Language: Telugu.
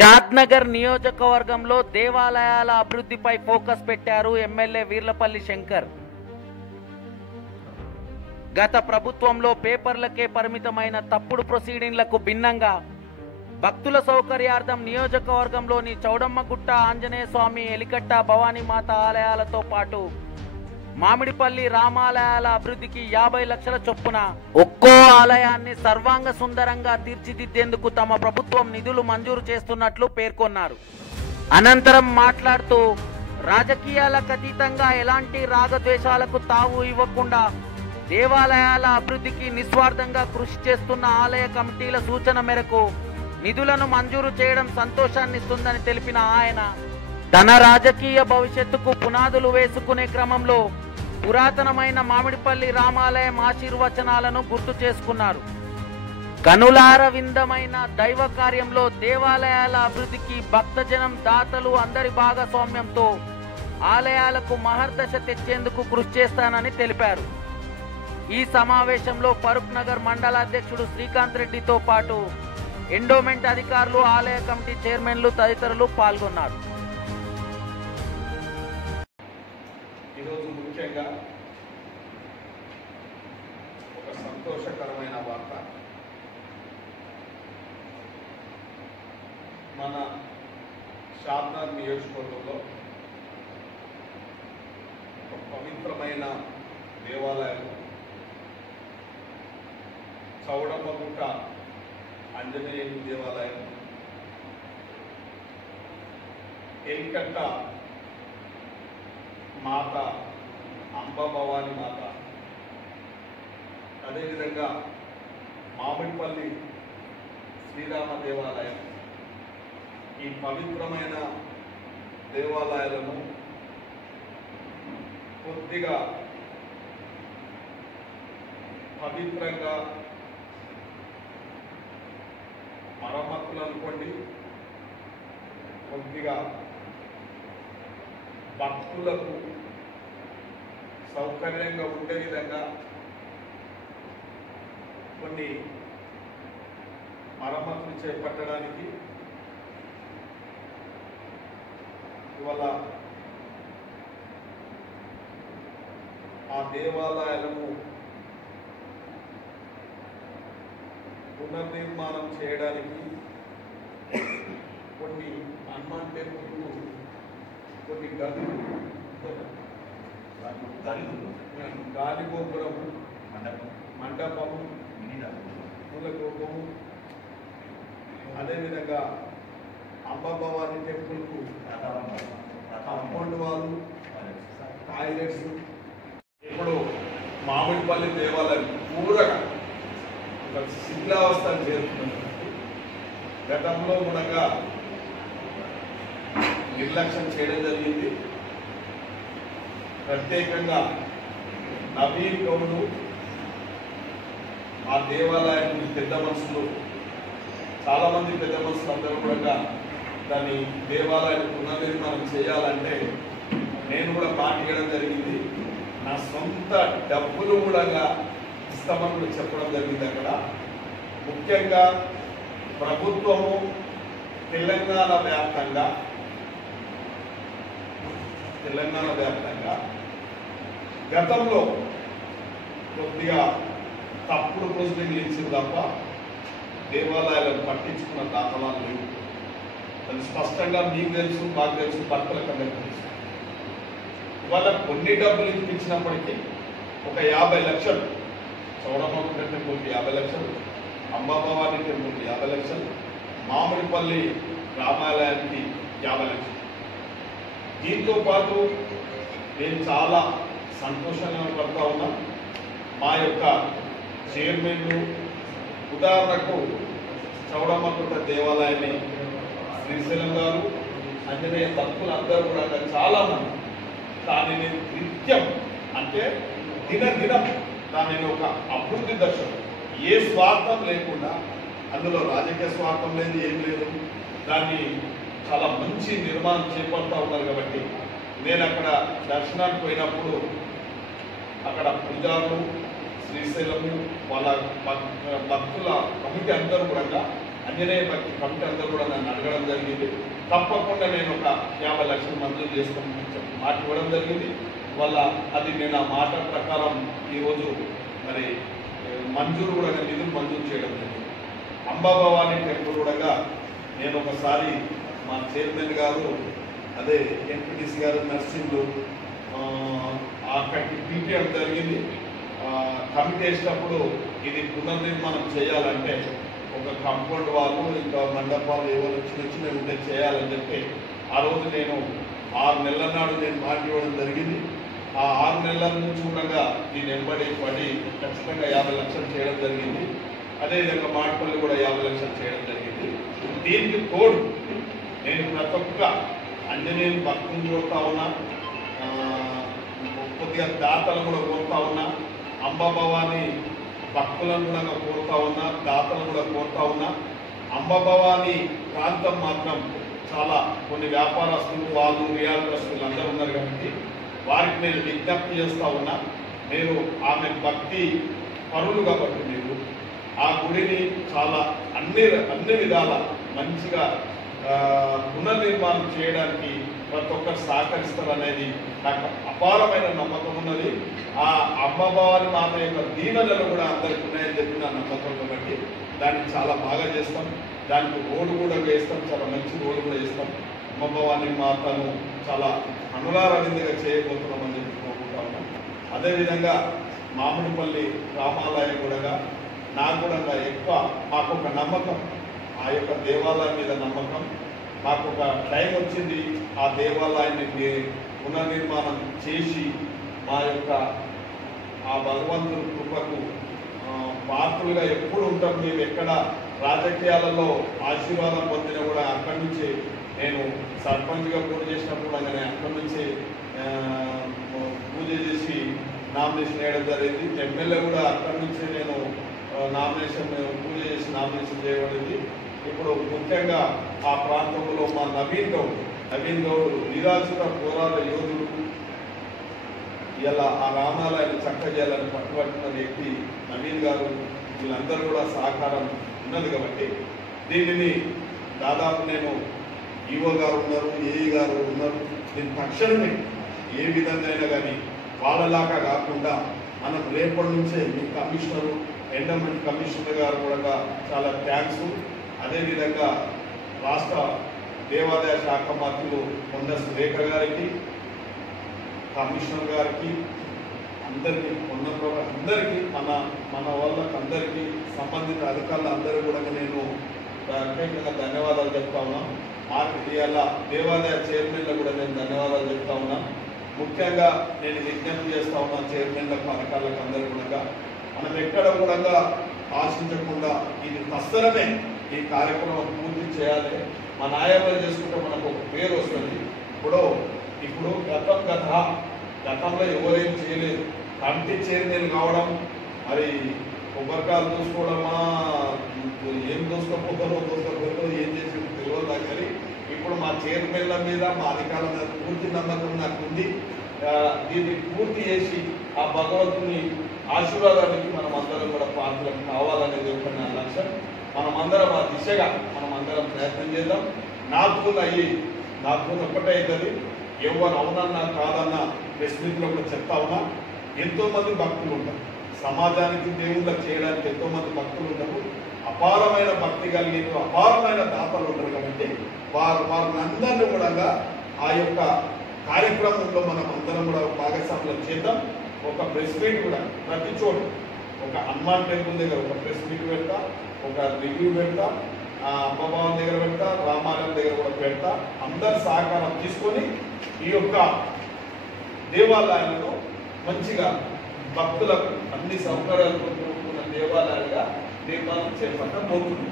షాద్నగర్ నియోజకవర్గంలో దేవాలయాల అభివృద్ధిపై ఫోకస్ పెట్టారు ఎమ్మెల్యే వీర్లపల్లి శంకర్. గత ప్రభుత్వంలో పేపర్లకే పరిమితమైన తప్పుడు ప్రొసీడింగ్లకు భిన్నంగా భక్తుల సౌకర్యార్థం నియోజకవర్గంలోని చౌడమ్మగుట్ట ఆంజనేయ స్వామి, ఎలికట్ట, భవానీమాత ఆలయాలతో పాటు మామిడిపల్లి రామాలయాల అభివృద్ధికి 50 లక్షల చొప్పున ఒక్కో ఆలయాన్ని సర్వాంగ సుందరంగా తీర్చిదిద్దేందుకు తమ ప్రభుత్వం నిధులు మంజూరు చేస్తున్నట్లు పేర్కొన్నారు. అనంతరం మాట్లాడుతూ రాజకీయాలకు అతీతంగా ఎలాంటి రాగద్వేషాలకు తావు ఇవ్వకుండా దేవాలయాల అభివృద్ధికి నిస్వార్థంగా కృషి చేస్తున్న ఆలయ కమిటీల సూచన మేరకు నిధులను మంజూరు చేయడం సంతోషాన్నిస్తుందని తెలిపిన ఆయన తన రాజకీయ భవిష్యత్తుకు పునాదులు వేసుకునే క్రమంలో పురాతనమైన మామిడిపల్లి రామాలయం ఆశీర్వచనాలను గుర్తు చేసుకున్నారు. కనులార విందమైన దైవ కార్యంలో దేవాలయాల అభివృద్ధికి భక్తజనం, దాతలు అందరి భాగస్వామ్యంతో ఆలయాలకు మహర్దశ తెచ్చేందుకు కృషి చేస్తానని తెలిపారు. ఈ సమావేశంలో ఫరూక్ నగర్ మండల అధ్యక్షుడు శ్రీకాంత్ రెడ్డితో పాటు ఎండోమెంట్ అధికారులు, ఆలయ కమిటీ చైర్మన్లు తదితరులు పాల్గొన్నారు. ఈరోజు ముఖ్యంగా ఒక సంతోషకరమైన వార్త. మన షాద్నగర్ నియోజకవర్గంలో ఒక పవిత్రమైన దేవాలయం చౌడమ్మగుట్ట ఆంజనేయుని దేవాలయం, ఎలికట్ట మాత అంబ భవాని మాత, అదేవిధంగా మామిడిపల్లి శ్రీరామ దేవాలయం, ఈ పవిత్రమైన దేవాలయాలను కొద్దిగా పవిత్రంగా మరమ్మతులు అనుకోండి, కొద్దిగా భక్తులకు సౌకర్యంగా ఉండే విధంగా కొన్ని మరమ్మతులు చేపట్టడానికి ఇవాళ ఆ దేవాలయాలను పునర్నిర్మాణం చేయడానికి కొన్ని హనుమాన్ టెంపుల్, కొన్ని గదులు, గాలిగోపురము, మండపము, పూలగోపము, అదేవిధంగా అంబభవాని టెంపుల్కు కాంపౌండ్ వాళ్ళు, టాయిలెట్స్. ఇప్పుడు మామిడిపల్లి దేవాలయం పూరగా ఒక శిథిలావస్థను చేరుతున్నది. గతంలో కూడా నిర్లక్ష్యం చేయడం జరిగింది. ప్రత్యేకంగా నవీన్ గౌడు ఆ దేవాలయానికి పెద్ద మనుషులు, చాలామంది పెద్ద మనుషులు అందరూ కూడా దాన్ని దేవాలయాన్ని పునర్నిర్మాణం చేయాలంటే నేను కూడా పాటించడం జరిగింది. నా సొంత డబ్బులు కూడా ఇస్తామని చెప్పడం జరిగింది. అక్కడ ముఖ్యంగా ప్రభుత్వము తెలంగాణ వ్యాప్తంగా గతంలో కొద్దిగా తప్పుడు ప్రొసీడింగ్లు ఇచ్చింది తప్ప దేవాలయాలను పట్టించుకున్న దాఖలాలు లేవు. అది స్పష్టంగా మీకు తెలుసు, మాకు తెలుసు, భక్తులకు అందరికీ తెలుసు. ఇవాళ కొన్ని డబ్బులు ఇప్పించినప్పటికీ ఒక 50 లక్షలు చౌడమ్మగుట్ట టెంపుల్కి 50 లక్షలు, అంబాభవాని టెంపుల్కి 50 లక్షలు, మామిడిపల్లి రామాలయానికి 50 లక్షలు. దీంతో పాటు నేను చాలా సంతోషంగా పడుతూ ఉన్నా. మా యొక్క చైర్మన్లు, ఉదాహరణకు చౌడమ్మగుట్ట దేవాలయాన్ని శ్రీశైలం గారు, ఆంజనేయ భక్తులు అందరూ కూడా చాలామంది దానిని నిత్యం అంటే దినదినం దానిని ఒక అభివృద్ధి దశలో ఏ స్వార్థం లేకుండా, అందులో రాజకీయ స్వార్థం లేదు, ఏం లేదు, దాన్ని చాలా మంచి నిర్మాణం చేపడుతూ ఉన్నారు. కాబట్టి నేను అక్కడ దర్శనానికి పోయినప్పుడు అక్కడ పూజారులు, శ్రీశైలము వాళ్ళ భక్తుల కమిటీ అందరూ కూడా ఆంజనేయ భక్తి కమిటీ అందరూ కూడా నన్ను అడగడం జరిగింది. తప్పకుండా నేను ఒక 50 లక్షలు మంజూరు చేసుకోమని చెప్పి మాట ఇవ్వడం జరిగింది. వల్ల అది నేను ఆ మాట ప్రకారం ఈరోజు మరి మంజూరు కూడా నిధులు మంజూరు చేయడం జరిగింది. అంబాభవాని టెంపుల్ కూడా నేను ఒకసారి మా చైర్మన్ గారు అదే ఎంపీటీసీ గారు నర్సింగ్లు అక్కడికి పిలిపించడం జరిగింది. కమిటీ వేసినప్పుడు ఇది పునర్నిర్మాణం చేయాలంటే ఒక కాంపౌండ్ వాళ్ళు ఇంకా మండపాలు ఏవైనా చిన్న చిన్నవి ఉంటే చేయాలని చెప్పి ఆ రోజు నేను 6 నెలల నాడు నేను మాట ఇవ్వడం జరిగింది. ఆ 6 నెలల నుంచి కూడా దీని వెంబడి పడి ఖచ్చితంగా 50 లక్షలు చేయడం జరిగింది. అదేవిధంగా మాటపల్లి కూడా 50 లక్షలు చేయడం జరిగింది. దీనికి తోడు నేను ప్రతి ఒక్క ఆంజనేయ భక్తులు కోరుతా ఉన్నా, కొద్దిగా దాతలు కూడా కోరుతా ఉన్నా, అంబాభవాని భక్తులను కూడా కోరుతా ఉన్నా, దాతలు కూడా కోరుతా ఉన్నా. అంబాభవాని ప్రాంతం మాత్రం చాలా కొన్ని వ్యాపారస్తులు వాళ్ళు రియాలిటర్స్తులు అందరూ ఉన్నారు కాబట్టి వారికి నేను విజ్ఞప్తి చేస్తూ ఉన్నా. మీరు ఆమె భక్తి పరులు కాబట్టి మీరు ఆ గుడిని చాలా అన్ని విధాల మంచిగా పునర్నిర్మాణం చేయడానికి ప్రతి ఒక్కరు సహకరిస్తారనేది నాకు అపారమైన నమ్మకం ఉన్నది. ఆ అంబాభవాని మాత యొక్క దీవెనలు కూడా అందరికీ ఉన్నాయని చెప్పి నా నమ్మకం కాబట్టి దాన్ని చాలా బాగా చేస్తాం. దానికి రోడ్డు కూడా వేస్తాం, చాలా మంచి రోడ్డు కూడా వేస్తాం. అంబాభవాని మాతను చాలా అనులారవిందగా చేయబోతున్నామని చెప్పి కోరుకుంటా ఉన్నాం. అదేవిధంగా మామిడిపల్లి రామాలయం కూడా నాకు కూడా ఎక్కువ మాకు ఒక నమ్మకం, ఆ యొక్క దేవాలయం మీద నమ్మకం. మాకు ఒక టైం వచ్చింది ఆ దేవాలయాన్ని పునర్నిర్మాణం చేసి మా యొక్క ఆ భగవంతుని కృపకు పాత్రులుగా ఎప్పుడు ఉంటాం. మేము ఎక్కడ రాజకీయాలలో ఆశీర్వాదం పొందినా కూడా అక్కడి నుంచి నేను సర్పంచ్గా పూజ చేసినప్పుడు నేను అక్కడి నుంచి పూజ చేసి నామినేషన్ వేయడం జరిగింది. ఎమ్మెల్యే కూడా అక్కడి నుంచి నేను నామినేషన్ పూజ చేసి నామినేషన్ చేయబడింది. ఇప్పుడు ముఖ్యంగా ఆ ప్రాంతంలో మా నవీన్ గౌడ్ నిరాశ్రిత పోరాట యోధుడు ఇలా ఆ రామాలయాన్ని చక్క చేయాలని పట్టుబట్టిన వ్యక్తి నవీన్ గారు. వీళ్ళందరూ కూడా సహకారం ఉన్నది కాబట్టి దీనిని దాదాపు నేను ఈఓ గారు ఉన్నారు, ఏఈ గారు ఉన్నారు. దీని తక్షణమే ఏ విధంగా అయినా కానీ వాళ్ళలాగా కాకుండా మనం రేపటి నుంచే మీ కమిషనరు ఎండోమెంట్ కమిషనర్ గారు కూడా చాలా థ్యాంక్స్. అదేవిధంగా రాష్ట్ర దేవాదాయ శాఖ మంత్రులు కొండ సురేఖ గారికి, కమిషనర్ గారికి, అందరికీ అందరికీ మన వాళ్ళకి అందరికీ సంబంధిత అధికారులు అందరూ కూడా నేను ప్రత్యేకంగా ధన్యవాదాలు చెప్తా ఉన్నాను. ఇవాళ దేవాదాయ చైర్మన్లకు కూడా నేను ధన్యవాదాలు చెప్తా ఉన్నాను. ముఖ్యంగా నేను విజ్ఞప్తి చేస్తా ఉన్నాను చైర్మన్లకు, అధికారులకు అందరూ కూడా మనం ఎక్కడ కూడా ఆశించకుండా ఇది తక్షణమే ఈ కార్యక్రమం పూర్తి చేయాలి. మా నాయకులు చేసుకుంటే మనకు ఒక పేరు వస్తుంది. ఇప్పుడు గతంలో ఎవరేం చేయలేదు. కమిటీ చైర్మన్ కావడం, మరి కొబ్బరికాయలు చూసుకోవడమా, ఏం చూసుకోపోతారో ఏం చేసి తెలియదు. కానీ ఇప్పుడు మా చైర్మన్ల మీద మా అధికారుల మీద పూర్తి నమ్మకం నాకు ఉంది. దీన్ని పూర్తి చేసి ఆ భగవంతుని ఆశీర్వాదానికి మనం అందరం కూడా పాత్రలు కావాలనేది ఒక నా లక్ష్యం. మనమందరం ఆ దిశగా మనమందరం ప్రయత్నం చేద్దాం. నాకు ఒక్కటే అవుతుంది, ఎవరు అవునన్నా కాదన్నా ప్రెస్ మీట్లో కూడా చెప్తా ఉన్నా. ఎంతోమంది భక్తులు ఉంటారు, సమాజానికి దేవుళ్ళకి చేయడానికి ఎంతోమంది భక్తులు ఉంటారు. అపారమైన భక్తి కలిగిన అపారమైన దాతలు ఉంటారు కాబట్టి వారిని అందరినీ కూడా ఆ యొక్క కార్యక్రమంలో మనం అందరం కూడా భాగస్వామ్యం చేద్దాం. ఒక ప్రెస్ మీట్ కూడా ప్రతి చోటు, ఒక హనుమాన్ టెంపుల్ దగ్గర ఒక ప్రెస్ మీట్ పెడతా, ఒక రివ్యూ పెడతా, అంబాభవాని దగ్గర పెడతా, రామాలయం దగ్గర కూడా పెడతా. అందరి సహకారం తీసుకొని ఈ యొక్క దేవాలయాలను మంచిగా భక్తులకు అన్ని సౌకర్యాలతో కూడుకున్న దేవాలయాలుగా నిర్మాణం చేపట్టబోతుంది.